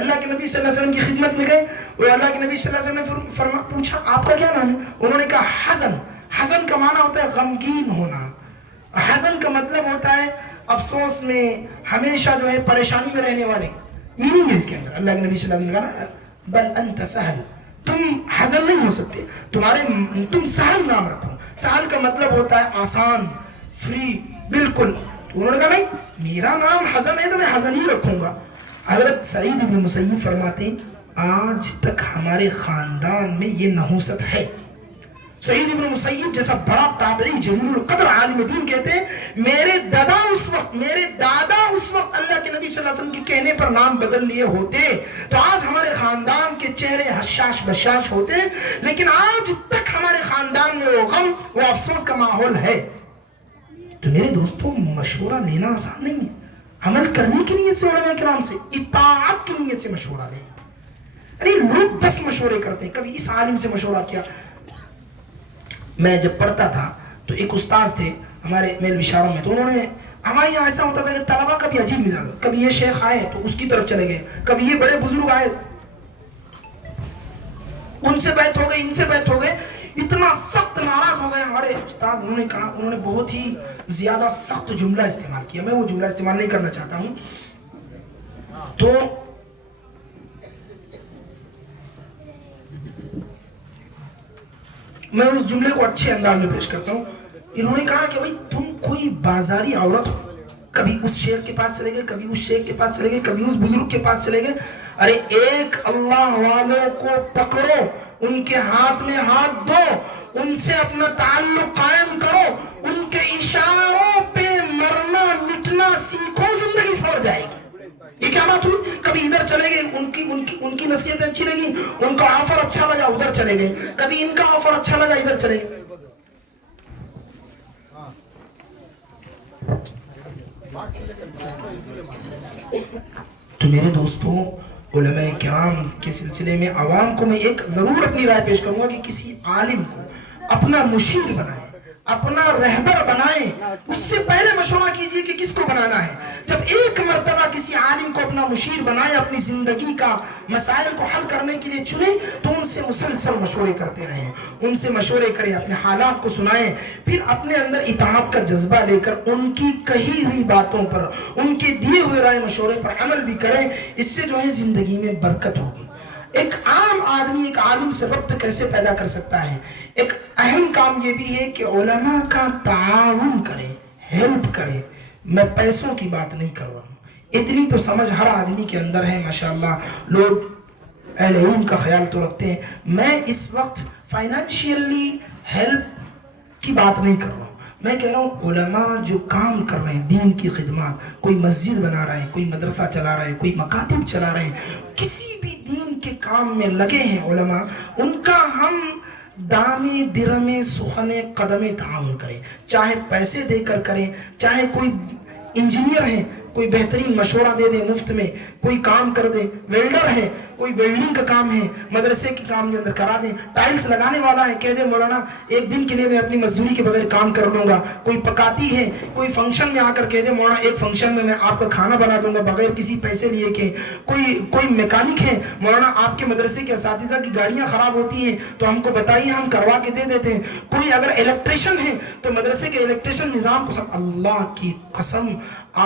اللہ کے نبی صلی اللہ علیہ وسلم کی خدمت میں گئے اور اللہ کے نبی صلی اللہ علیہ وسلم نے پوچھا آپ کا کیا نام ہے؟ انہوں نے کہا حزن. حزن کا معنی ہوتا ہے غمگین ہونا. حزن کا مطلب ہوتا ہے افسوس میں، ہمیشہ جو ہے پریشانی میں رہنے والے. میننگ ہے اس کے اندر. اللہ کے نبی صلی اللہ علیہ وسلم نے کہا بل انت سہل، تم حزن نہیں ہو سکتے، تم سہل نام رکھو. سہل کا مطلب ہوتا ہے آسان، فری، بالکل. تو انہوں نے کہا نہیں میرا نام حزن ہے تو میں حزن ہی رکھوں گا. حضرت سعید ابن مسیب فرماتے ہیں آج تک ہمارے خاندان میں یہ نحوست ہے. سعید ابن مسیب جیسا بڑا تابعی جلیل القدر عالم دین کہتے ہیں میرے دادا اس وقت اللہ کے نبی صلی اللہ علیہ وسلم کے کہنے پر نام بدل لیے ہوتے تو آج ہمارے خاندان کے چہرے حشاش بشاش ہوتے، لیکن آج تک ہمارے خاندان میں وہ غم، وہ افسوس کا ماحول ہے. تو میرے دوستوں مشورہ لینا آسان نہیں ہے. عمل کرنے کی نیت سے علماء کرام سے، اطاعت کی نیت سے مشورہ لیں. ارے لوگ 10 مشورے کرتے ہیں. کبھی اس عالم سے مشورہ کیا. میں جب پڑھتا تھا تو ایک استاذ تھے ہمارے میل وشاروں میں، تو انہوں نے ہمارے یہاں ایسا ہوتا تھا کہ طلبہ کا بھی عجیب مزاج، کبھی یہ شیخ آئے تو اس کی طرف چلے گئے، کبھی یہ بڑے بزرگ آئے ان سے بیعت ہو گئے، ان سے بیعت ہو گئے. اتنا سخت ناراض ہو گئے ہمارے استاد. انہوں نے کہا، انہوں نے بہت ہی زیادہ سخت جملہ استعمال کیا. میں وہ جملہ استعمال نہیں کرنا چاہتا ہوں. تو میں اس جملے کو اچھے انداز میں پیش کرتا ہوں. انہوں نے کہا کہ بھائی تم کوئی بازاری عورت ہو، کبھی اس شیخ کے پاس چلے گئے، کبھی اس شیخ کے پاس چلے گئے، کبھی اس بزرگ کے پاس چلے گئے. ارے ایک اللہ والوں کو پکڑو، ان کے ہاتھ میں ہاتھ دو، ان سے اپنا تعلق قائم کرو، ان کے اشاروں پہ مرنا مٹنا سیکھو، زندگی سنور جائے گی. یہ کیا بات ہوئی؟ کبھی ادھر چلے گئے، ان کی نصیحت اچھی لگی، ان کا آفر اچھا لگا، ادھر چلے گئے. کبھی ان کا آفر اچھا لگا، ادھر چلے گئے. تو میرے دوستوں علماء کرام کے سلسلے میں عوام کو میں ایک ضرور اپنی رائے پیش کروں گا کہ کسی عالم کو اپنا مشیر بنائیں، اپنا رہبر بنائیں. اس سے پہلے مشورہ کیجئے کہ کس کو بنانا ہے. جب ایک مرتبہ کسی عالم کو اپنا مشیر بنائیں، اپنی زندگی کا مسائل کو حل کرنے کے لیے چنیں، تو ان سے مسلسل مشورے کرتے رہیں، ان سے مشورے کریں، اپنے حالات کو سنائیں، پھر اپنے اندر اطاعت کا جذبہ لے کر ان کی کہی ہوئی باتوں پر، ان کے دیے ہوئے رائے مشورے پر عمل بھی کریں. اس سے جو ہے زندگی میں برکت ہوگی. ایک عام آدمی ایک عالم سے ربط کیسے پیدا کر سکتا ہے؟ ایک اہم کام یہ بھی ہے کہ علماء کا تعاون کریں، ہیلپ کریں. میں پیسوں کی بات نہیں کر رہا ہوں، اتنی تو سمجھ ہر آدمی کے اندر ہے ماشاءاللہ. لوگ اہل علم کا خیال تو رکھتے ہیں. میں اس وقت فائنانشیلی ہیلپ کی بات نہیں کر رہا ہوں. میں کہہ رہا ہوں علماء جو کام کر رہے ہیں دین کی خدمات، کوئی مسجد بنا رہے ہیں، کوئی مدرسہ چلا رہے ہیں، کوئی مکاتب چلا رہے ہیں، کسی بھی دین کے کام میں لگے ہیں علماء، ان کا ہم دامے درمے سخنے قدمے تعاون کریں. چاہے پیسے دے کر کریں، چاہے کوئی انجینئر ہیں کوئی بہترین مشورہ دے دیں مفت میں، کوئی کام کر دیں، ویلڈر ہے کوئی ویلڈنگ کا کام ہے مدرسے کے کام کے اندر کرا دیں، ٹائلز لگانے والا ہے کہہ دیں مولانا ایک دن کے لیے میں اپنی مزدوری کے بغیر کام کر لوں گا، کوئی پکاتی ہے کوئی فنکشن میں آ کر کہہ دیں مولانا ایک فنکشن میں آپ کا کھانا بنا دوں گا بغیر کسی پیسے لیے کے، کوئی میکانک ہے مولانا آپ کے مدرسے کے اساتذہ کی گاڑیاں خراب ہوتی ہیں تو ہم کو بتائیے ہم کروا کے دے دیتے ہیں، کوئی اگر الیکٹریشن ہے تو مدرسے کے الیکٹریشن نظام کو سب. اللہ کی قسم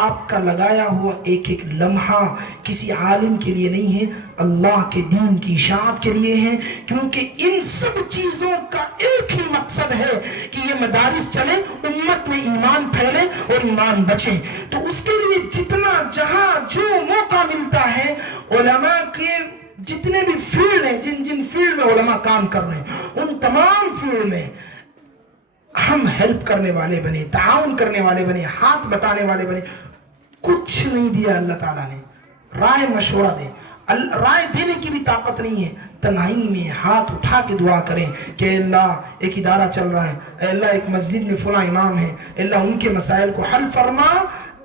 آپ کا لگایا ہوا ایک ایک لمحہ کسی عالم کے لیے نہیں ہے، اللہ کے دین کی اشاعت کے لیے ہے. کیونکہ ان سب چیزوں کا ایک ہی مقصد ہے کہ یہ مدارس چلیں، امت میں ایمان پھیلے اور ایمان بچے. تو اس کے لیے جتنا جہاں جو موقع ملتا ہے علماء کے جتنے بھی فیلڈ ہیں، جن فیلڈ میں علماء کام کر رہے ہیں ان تمام فیلڈ میں ہم ہیلپ کرنے والے بنے، تعاون کرنے والے بنے، ہاتھ بٹانے والے بنے. کچھ نہیں دیا اللہ تعالیٰ نے، رائے مشورہ دیں. رائے دینے کی بھی طاقت نہیں ہے، تنہائی میں ہاتھ اٹھا کے دعا کریں کہ اے اللہ ایک ادارہ چل رہا ہے، اے اللہ ایک مسجد میں فلاں امام ہے، اے اللہ ان کے مسائل کو حل فرما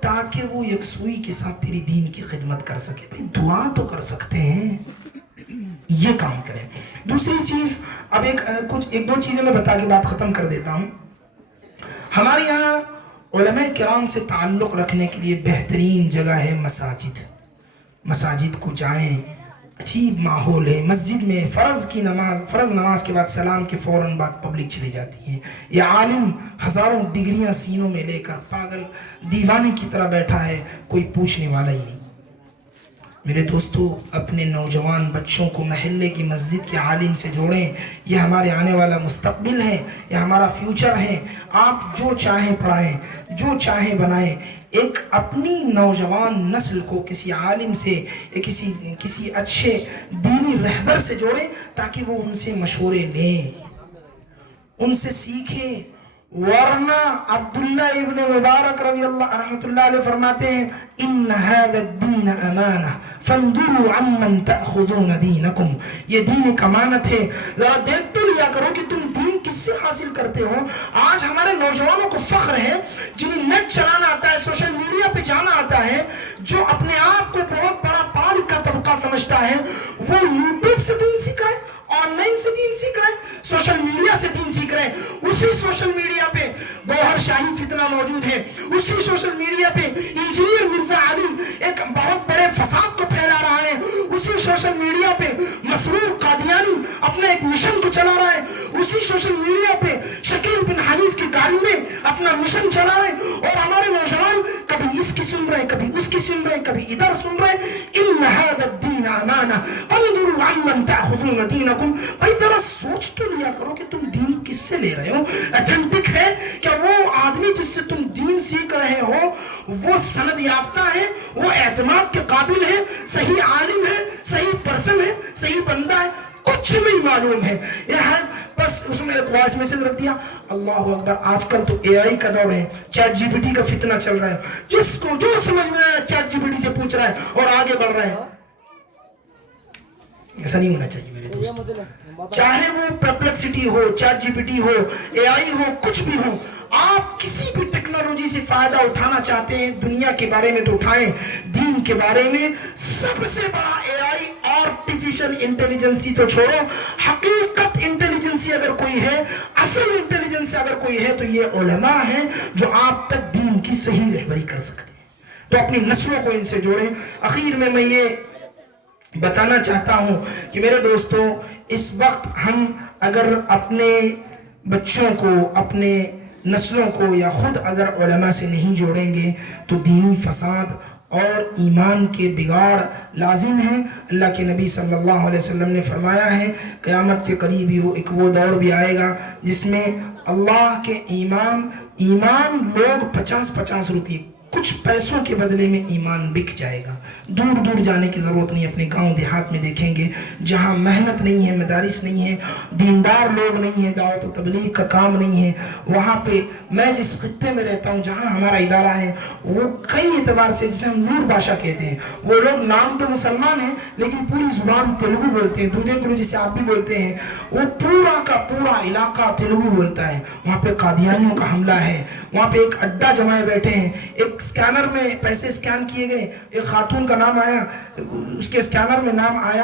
تاکہ وہ یکسوئی کے ساتھ تیری دین کی خدمت کر سکے. بھئی دعا تو کر سکتے ہیں، یہ کام کریں. دوسری چیز اب ایک دو چیزیں میں بتا کے بات ختم کر دیتا ہوں. ہمارے یہاں علماء کرام سے تعلق رکھنے کے لیے بہترین جگہ ہے مساجد. مساجد کو جائیں، عجیب ماحول ہے. مسجد میں فرض نماز کے بعد سلام کے فوراً بعد پبلک چلی جاتی ہے. یہ عالم ہزاروں ڈگریاں سینوں میں لے کر پاگل دیوانے کی طرح بیٹھا ہے, کوئی پوچھنے والا ہی نہیں. میرے دوستو, اپنے نوجوان بچوں کو محلے کی مسجد کے عالم سے جوڑیں. یہ ہمارے آنے والا مستقبل ہے, یہ ہمارا فیوچر ہے. آپ جو چاہیں پڑھائیں, جو چاہیں بنائیں. ایک اپنی نوجوان نسل کو کسی عالم سے یا کسی اچھے دینی رہبر سے جوڑیں تاکہ وہ ان سے مشورے لیں, ان سے سیکھیں. ورنہ عبداللہ ابن مبارک رضی اللہ رحمۃ اللہ علیہ فرماتے ہیں ان هذا الدین امانہ فانظروا عمن تأخذون دینکم. یہ دین ایک امانت ہے, ذرا دیکھ تو لیا کرو کہ تم دین کس سے حاصل کرتے ہو. آج ہمارے نوجوانوں کو فخر ہے جنہیں نیٹ چلانا آتا ہے, سوشل میڈیا پہ جانا آتا ہے, جو اپنے آپ کو بہت بڑا پڑھا لکھا طبقہ سمجھتا ہے, وہ یوٹیوب سے دین سیکھ رہے ہیں, آن لائن سے دین سیکھ رہے ہیں, سوشل میڈیا سے دین سیکھ رہے ہیں. اسی سوشل میڈیا پہ گوہر شاہی فتنہ موجود ہے, اسی سوشل میڈیا پہ انجینئر مرزا علی ایک بہت بڑے فساد کو پھیلا رہا ہے, اسی سوشل میڈیا پہ مسرور قادیانی اپنا ایک مشن کو چلا رہا ہے, اسی سوشل میڈیا پہ شکیل بن حنیف کی گاڑی میں اپنا مشن چلا رہے ہیں. اور ہمارے نوجوان کبھی اس کی سن رہے ہیں, کبھی اس کی سن رہے ہیں, کبھی ادھر سن رہے ہیں. ان هذا الدین امانہ فانظروا عمن تأخذون دینکم. بھائی ذرا سوچ تو لیا کرو کہ تم دین کس سے لے رہے ہو. اتھینٹک ہے کہ وہ آدمی جس سے تم دین سیکھ رہے ہو وہ سند یافتہ ہے, وہ اعتماد کے قابل ہے, صحیح عالم ہے, صحیح پرسن ہے, صحیح بندہ ہے. کچھ نہیں معلوم ہے, یہ ہے بس اس میں ایک وائس میسج رکھ دیا. اللہ اکبر, آج کل تو اے آئی کا دور ہے, چیٹ جی پی ٹی کا فتنہ چل رہا ہے. جس کو جو سمجھ میں آیا چیٹ جی پی ٹی سے پوچھ رہا ہے اور آگے بڑھ رہا ہے. ایسا نہیں ہونا چاہیے میرے دوست. چاہے وہ پرپلیکسٹی ہو, چیٹ جی پی ٹی ہو, اے آئی ہو, کچھ بھی ہو, آپ کسی بھی ٹیکنالوجی سے فائدہ اٹھانا چاہتے ہیں دنیا کے بارے میں تو اٹھائیں, دین کے بارے میں. سب سے بڑا اے آئی آرٹیفیشل انٹیلیجنسی تو چھوڑو, حقیقت انٹیلیجنسی اگر کوئی ہے, اصل انٹیلیجنس اگر کوئی ہے تو یہ علماء ہیں جو آپ تک دین کی صحیح رہبری کر سکتے ہیں. تو اپنی نسلوں کو ان سے جوڑیں. اخیر میں یہ بتانا چاہتا ہوں کہ میرے دوستو, اس وقت ہم اگر اپنے بچوں کو, اپنے نسلوں کو یا خود اگر علماء سے نہیں جوڑیں گے تو دینی فساد اور ایمان کے بگاڑ لازم ہیں. اللہ کے نبی صلی اللہ علیہ وسلم نے فرمایا ہے قیامت کے قریب وہ دور بھی آئے گا جس میں اللہ کے ایمان لوگ 50 روپے کچھ پیسوں کے بدلے میں ایمان بک جائے گا. دور دور جانے کی ضرورت نہیں, اپنے گاؤں دیہات میں دیکھیں گے جہاں محنت نہیں ہے, مدارس نہیں ہے, دیندار لوگ نہیں ہیں, دعوت و تبلیغ کا کام نہیں ہے, وہاں پہ میں جس خطے میں رہتا ہوں جہاں ہمارا ادارہ ہے وہ کئی اعتبار سے جسے ہم نور باشا کہتے ہیں, وہ لوگ نام تو مسلمان ہیں لیکن پوری زبان تیلگو بولتے ہیں. دودھے کلو جسے آپ بھی بولتے ہیں, وہ پورا کا پورا علاقہ تیلگو بولتا ہے. وہاں پہ قادیانیوں کا حملہ ہے, وہاں پہ ایک اڈا جمائے بیٹھے ہیں. ایک سکینر میں پیسے سکین کیے گئے, ایک خاتون کا نام آیا, اس کے سکینر میں نام آیا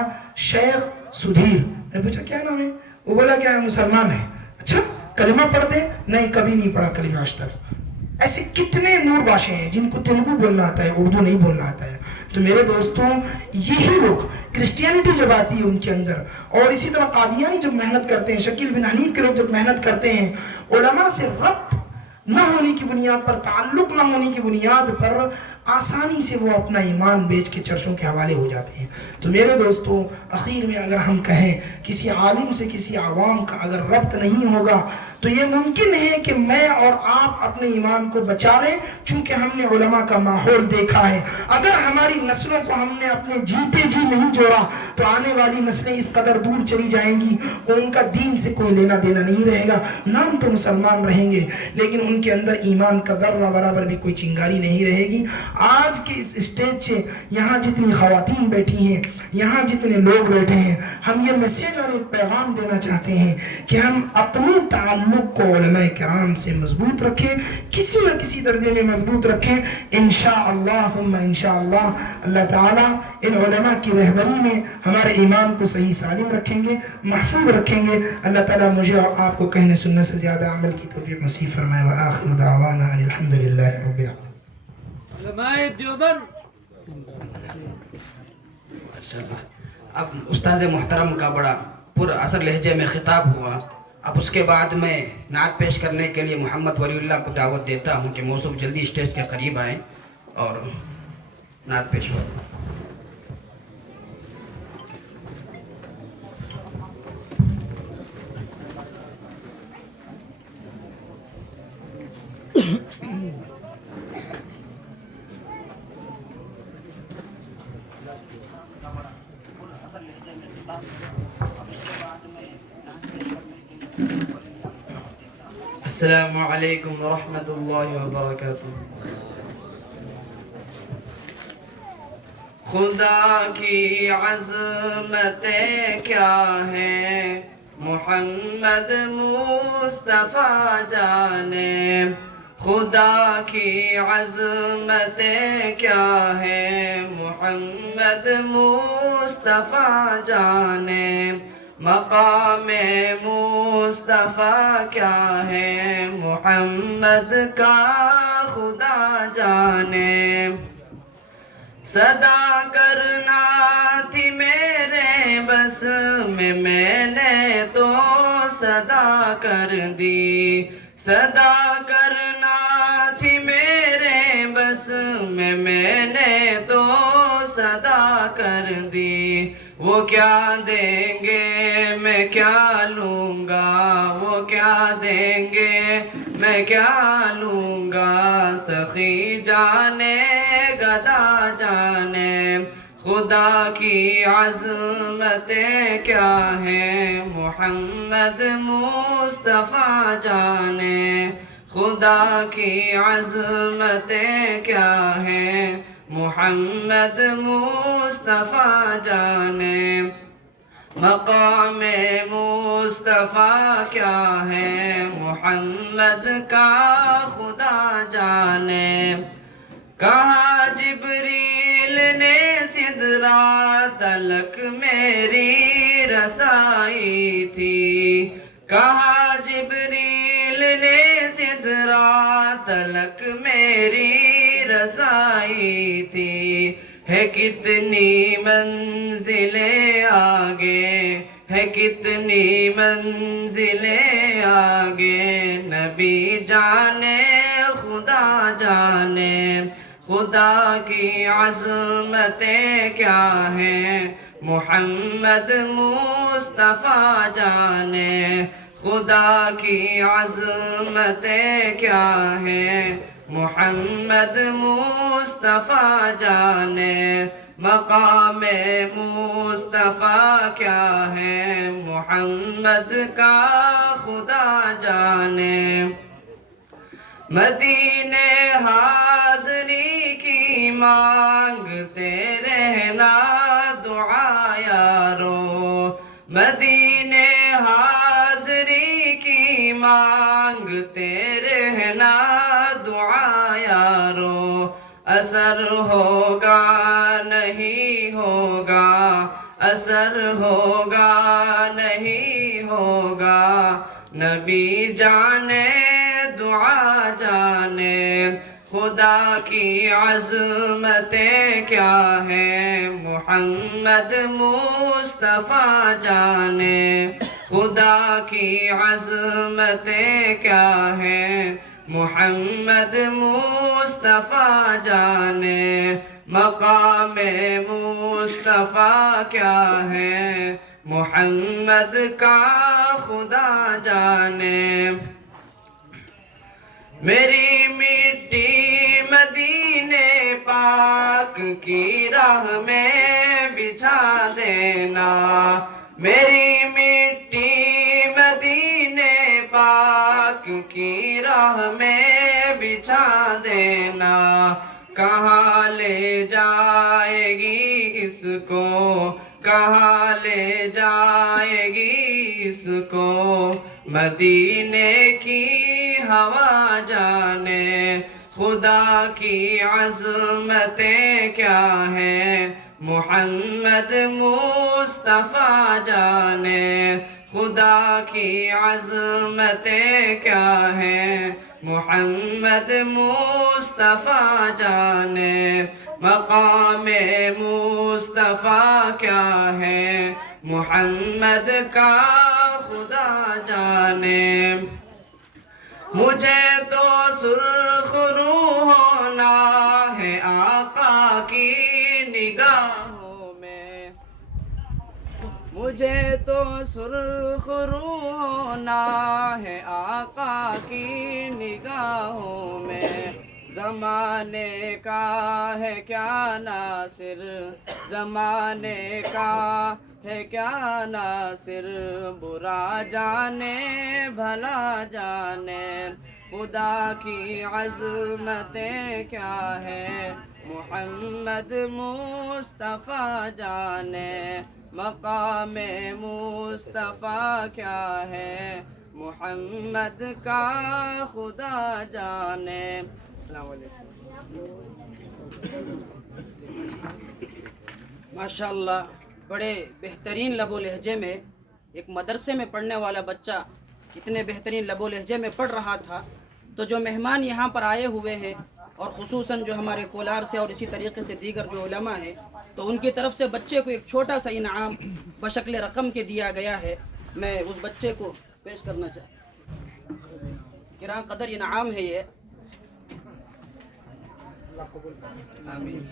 شیخ سدھیر. میں نے پوچھا کیا نام ہے, وہ بولا کیا ہے, مسلمان ہے. اچھا کلمہ پڑھتے؟ نہیں, کبھی نہیں پڑھا کلمہ آج تک. ایسے کتنے نور باشے ہیں جن کو تیلگو بولنا آتا ہے, اردو نہیں بولنا آتا ہے. تو میرے دوستوں, یہی لوگ کرسچینٹی جب آتی ہے ان کے اندر, اور اسی طرح قادیانی جب محنت کرتے ہیں, شکیل بن حنیف کے لوگ جب محنت کرتے ہیں, علماء سے ربط نہ ہونے کی بنیاد پر, تعلق نہ ہونے کی بنیاد پر آسانی سے وہ اپنا ایمان بیچ کے چرچوں کے حوالے ہو جاتے ہیں. تو میرے دوستو, اخیر میں اگر ہم کہیں کسی عالم سے کسی عوام کا اگر ربط نہیں ہوگا تو یہ ممکن ہے کہ میں اور آپ اپنے ایمان کو بچا لیں, چونکہ ہم نے علماء کا ماحول دیکھا ہے. اگر ہماری نسلوں کو ہم نے اپنے جیتے جی نہیں جوڑا تو آنے والی نسلیں اس قدر دور چلی جائیں گی کہ ان کا دین سے کوئی لینا دینا نہیں رہے گا. نام تو مسلمان رہیں گے لیکن ان کے اندر ایمان کا ذرہ برابر بھی کوئی چنگاری نہیں رہے گی. آج کے اس اسٹیج سے یہاں جتنی خواتین بیٹھی ہیں, یہاں جتنے لوگ بیٹھے ہیں, ہم یہ میسیج اور ایک پیغام دینا چاہتے ہیں کہ ہم اپنے تعلق کو علماء کرام سے مضبوط رکھیں, کسی نہ کسی درجے میں مضبوط رکھیں. انشاءاللہ ثم انشاءاللہ اللہ تعالیٰ ان علماء کی رہبری میں ہمارے ایمان کو صحیح سالم رکھیں گے, محفوظ رکھیں گے. اللہ تعالیٰ مجھے اور آپ کو کہنے سننے سے زیادہ عمل کی توفیق نصیب فرمائے. وآخر دعوانا ان الحمدللہ رب العالمین. علماء دیوبند. اب استاذ محترم کا بڑا پر اثر لہجے میں خطاب ہوا. اب اس کے بعد میں نعت پیش کرنے کے لیے محمد ولی اللہ کو دعوت دیتا ہوں کہ موصوف جلدی اسٹیج کے قریب آئیں اور نعت پیش کریں. السلام علیکم ورحمۃ اللہ وبرکاتہ. خدا کی عظمتیں کیا ہیں محمد مصطفیٰ جانے. خدا کی عظمتیں کیا ہیں محمد مصطفیٰ جانے. مقام مصطفیٰ کیا ہے محمد کا خدا جانے. صدا کرنا تھی میرے بس میں نے تو صدا کر دی. صدا کرنا تھی میرے بس میں نے تو صدا کر دی. وہ کیا دیں گے میں کیا لوں گا, وہ کیا دیں گے میں کیا لوں گا. سخی جانے گدا جانے. خدا کی عظمتیں کیا ہیں محمد مصطفیٰ جانے. خدا کی عظمتیں کیا ہیں محمد مصطفیٰ جانے. مقام مصطفیٰ کیا ہے محمد کا خدا جانے. کہا جبریل نے سدرا تلک میری رسائی تھی. کہا جبریل نے سدرا تلک میری رسائی تھی. ہے کتنی منزلیں آگے, ہے کتنی منزلیں آگے. نبی جانے خدا جانے. خدا کی عظمتیں کیا ہیں محمد مصطفیٰ جانے. خدا کی عظمتیں کیا ہیں محمد مصطفیٰ جانے. مقام مصطفیٰ کیا ہے محمد کا خدا جانے. مدینے حاضری کی مانگتے رہنا دعا یارو. مدینے حاضری کی مانگتے رہنا دعا یارو. اثر ہوگا نہیں ہوگا, اثر ہوگا نہیں ہوگا. نبی جانے دعا جانے. خدا کی عظمتیں کیا ہیں محمد مصطفیٰ جانے. خدا کی عظمتیں کیا ہیں محمد مصطفیٰ جانے. مقام مصطفیٰ کیا ہے محمد کا خدا جانے. میری مٹی مدینے پاک کی راہ میں بچھا دینا. میری مٹی مدینے پاک کی راہ میں بچھا دینا. کہاں لے جائے گی اس کو, کہاں لے جائے گی اس کو. مدینے کی ہوا جانے. خدا کی عظمتیں کیا ہیں محمد مصطفیٰ جانے. خدا کی عظمتیں کیا ہیں محمد مصطفیٰ جانے مقام مصطفیٰ کیا ہے محمد کا خدا جانے مجھے تو سرخ روح ہونا ہے آقا کی نگاہوں میں مجھے تو سرخ روح ہونا ہے آقا کی نگاہوں میں زمانے کا ہے کیا ناصر زمانے کا ہے کیا ناصر برا جانے بھلا جانے خدا کی عظمتیں کیا ہے محمد مصطفیٰ جانے مقام مصطفیٰ کیا ہے محمد کا خدا جانے. السلام علیکم. ماشاء اللہ بڑے بہترین لب و لہجے میں ایک مدرسے میں پڑھنے والا بچہ اتنے بہترین لب و لہجے میں پڑھ رہا تھا. تو جو مہمان یہاں پر آئے ہوئے ہیں اور خصوصاً جو ہمارے کولار سے اور اسی طریقے سے دیگر جو علماء ہیں تو ان کی طرف سے بچے کو ایک چھوٹا سا انعام بشکل رقم کے دیا گیا ہے. میں اس بچے کو پیش کرنا چاہتا ہوں. گراں قدر انعام ہے یہ. آمین.